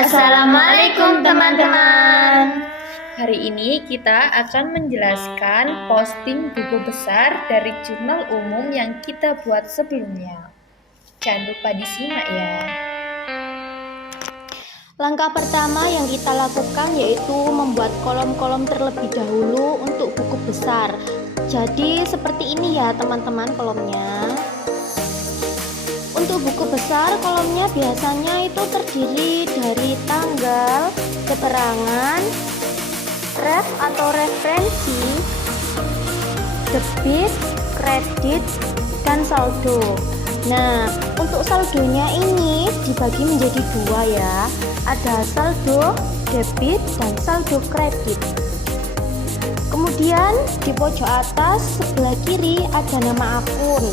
Assalamualaikum teman-teman. Hari ini kita akan menjelaskan posting buku besar dari jurnal umum yang kita buat sebelumnya. Jangan lupa disimak ya. Langkah pertama yang kita lakukan yaitu membuat kolom-kolom terlebih dahulu untuk buku besar. Jadi seperti ini ya teman-teman kolomnya. Untuk buku besar, kolomnya biasanya itu terdiri dari tanggal, keterangan, ref atau referensi, debit, kredit, dan saldo. Nah, untuk saldonya ini dibagi menjadi dua ya. Ada saldo debit dan saldo kredit. Kemudian di pojok atas sebelah kiri ada nama akun.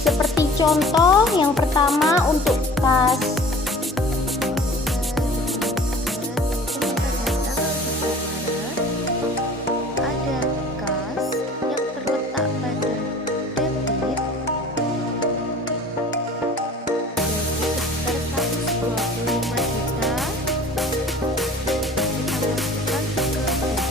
Seperti contoh yang pertama untuk kas. Ada kas yang terletak pada debit sekitar 125 juta. Kita masukkan ke debit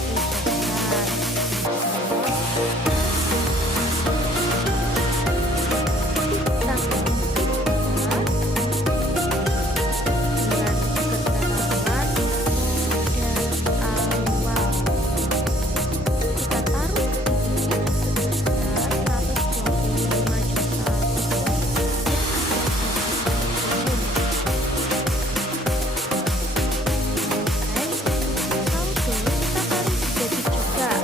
besar.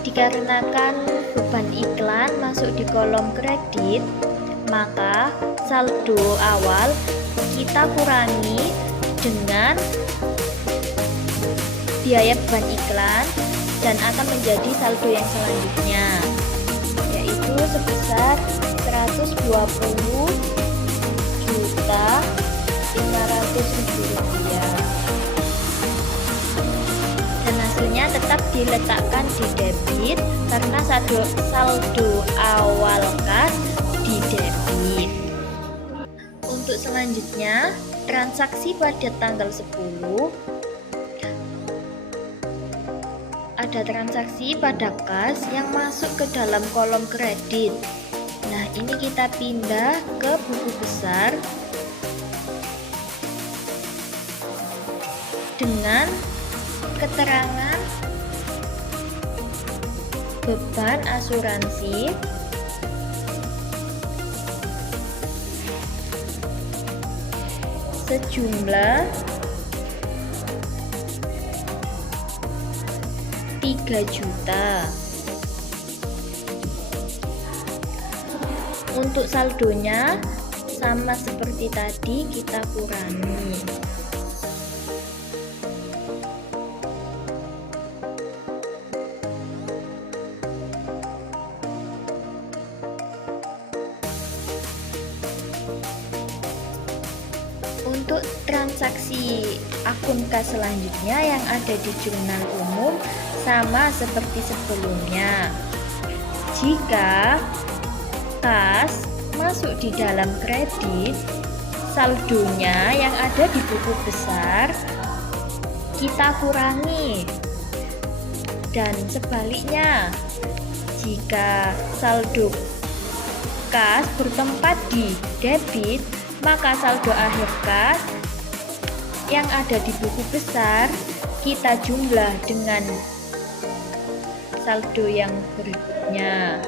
Dikarenakan beban iklan masuk di kolom kredit, maka saldo awal kita kurangi dengan biaya beban iklan dan akan menjadi saldo yang selanjutnya, yaitu sebesar 120.500.000 rupiah. Dan hasilnya tetap diletakkan di debit karena saldo awal kas di debit. Untuk selanjutnya, transaksi pada tanggal 10 ada transaksi pada kas yang masuk ke dalam kolom kredit. Nah, ini kita pindah ke buku besar dengan keterangan beban asuransi sejumlah 3 juta. Untuk saldonya sama seperti tadi, kita kurangi. Untuk transaksi akun kas selanjutnya yang ada di jurnal umum sama seperti sebelumnya. Jika kas masuk di dalam kredit, saldonya yang ada di buku besar kita kurangi. Dan sebaliknya, jika saldo kas bertempat di debit, maka saldo akhir kas yang ada di buku besar kita jumlah dengan saldo yang berikutnya.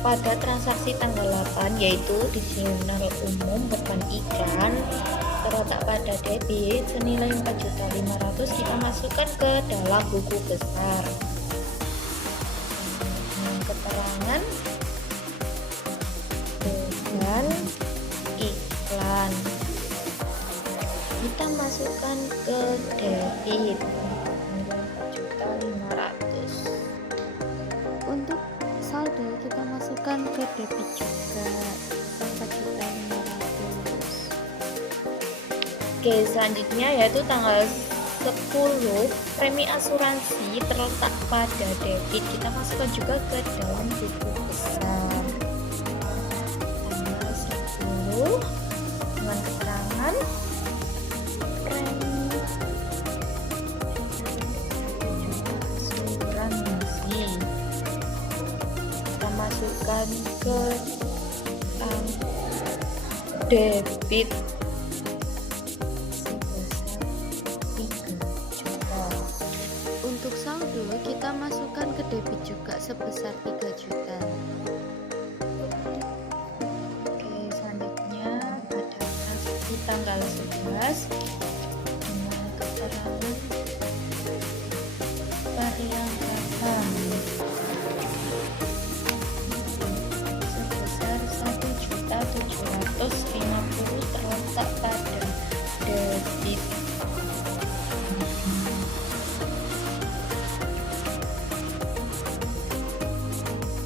pada transaksi tanggal 8 yaitu di jurnal umum beban iklan terletak pada debit senilai 4.500.000 kita masukkan ke dalam buku besar. Keterangan beban iklan kita masukkan ke debit 4.500.000. Untuk saldo kita masukkan ke debit juga 4.500.000. Oke, selanjutnya yaitu tanggal 10 premi asuransi terletak pada debit kita masukkan juga ke dalam buku besar. Tanggal 10 dengan keterangan premi asuransi kita masukkan ke debit sebesar 3 juta. Untuk saldo kita masukkan ke debit juga sebesar 3 juta. Oke, selanjutnya ada transaksi tanggal 11 dengan keterangan perlengkapan sebesar 1.750.000 terletak pada debit.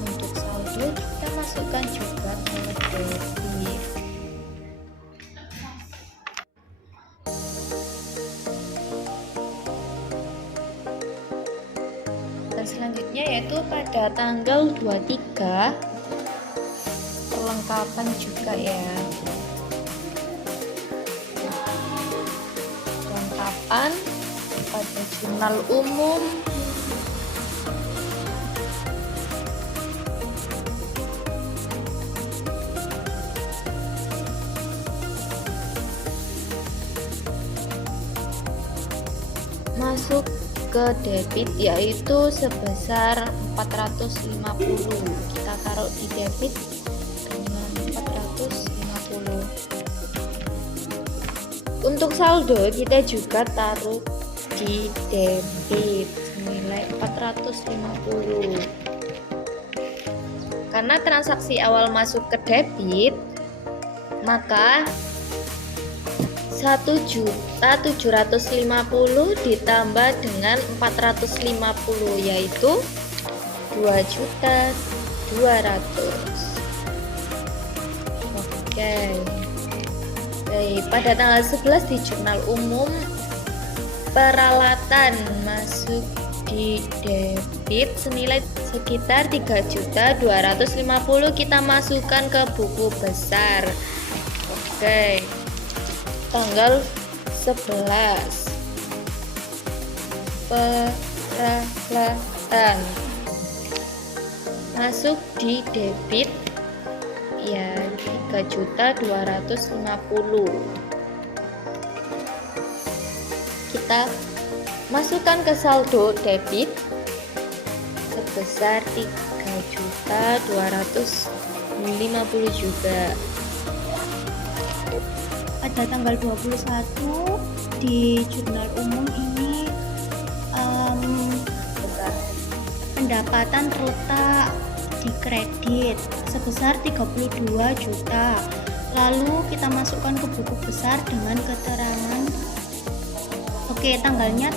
Untuk saldo kita masukkan juga ke debit. Dan selanjutnya yaitu pada tanggal 23 perlengkapan juga ya. Perlengkapan pada jurnal umum masuk ke debit yaitu sebesar 450. Kita taruh di debit dengan 450. Untuk saldo kita juga taruh di debit senilai 450. Karena transaksi awal masuk ke debit, maka 1.750.000 ditambah dengan 450 yaitu 2.200.000. Oke. Baik, pada tanggal 11 di jurnal umum peralatan masuk di debit senilai sekitar 3.250.000 kita masukkan ke buku besar. Oke. Tanggal 11 peralatan masuk di debit ya 3.250.000. Kita masukkan ke saldo debit sebesar 3.250.000 juga. Pada tanggal 21 di jurnal umum ini pendapatan terletak di kredit sebesar 32 juta. Lalu kita masukkan ke buku besar dengan keterangan tanggalnya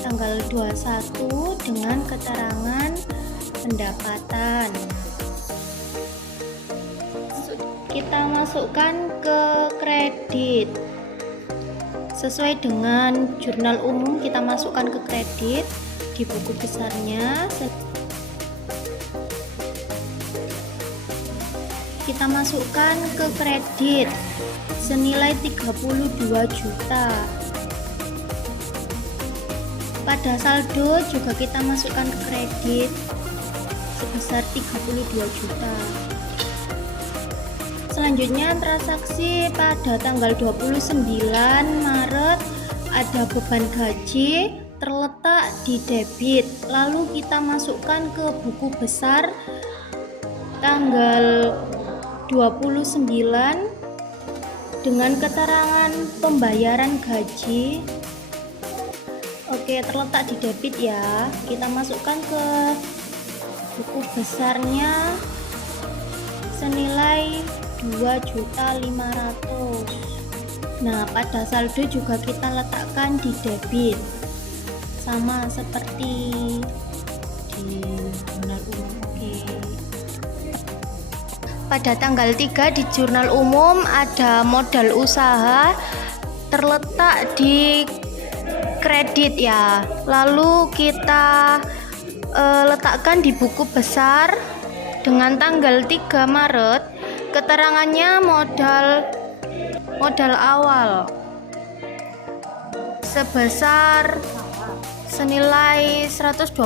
tanggal 21 dengan keterangan pendapatan. Kita masukkan ke kredit sesuai dengan jurnal umum, kita masukkan ke kredit di buku besarnya. Kita masukkan ke kredit senilai 32 juta. Pada saldo juga kita masukkan ke kredit sebesar 32 juta. Selanjutnya transaksi pada tanggal 29 Maret ada beban gaji terletak di debit, lalu kita masukkan ke buku besar tanggal 29 dengan keterangan pembayaran gaji. Oke, terletak di debit ya. Kita masukkan ke buku besarnya senilai 2.500.000. Nah, pada saldo juga kita letakkan di debit. Sama seperti di jurnal umum. Oke. Pada tanggal 3 di jurnal umum ada modal usaha terletak di kredit ya. Lalu kita letakkan di buku besar dengan tanggal 3 Maret. Keterangannya modal awal sebesar senilai 125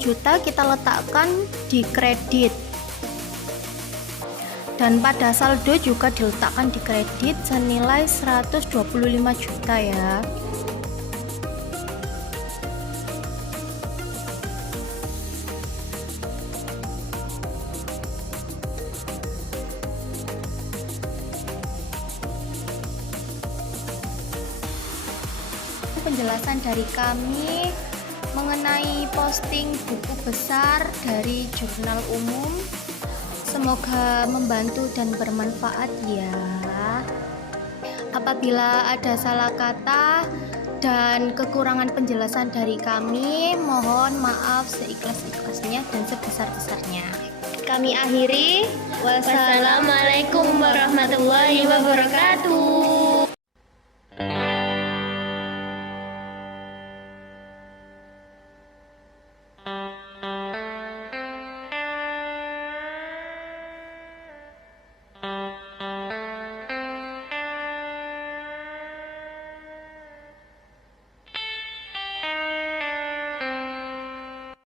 juta kita letakkan di kredit. Dan pada saldo juga diletakkan di kredit senilai 125 juta ya. Penjelasan dari kami mengenai posting buku besar dari jurnal umum. Semoga membantu dan bermanfaat ya. Apabila ada salah kata dan kekurangan penjelasan dari kami, mohon maaf seikhlas-ikhlasnya dan sebesar-besarnya. Kami akhiri. Wassalamualaikum warahmatullahi wabarakatuh.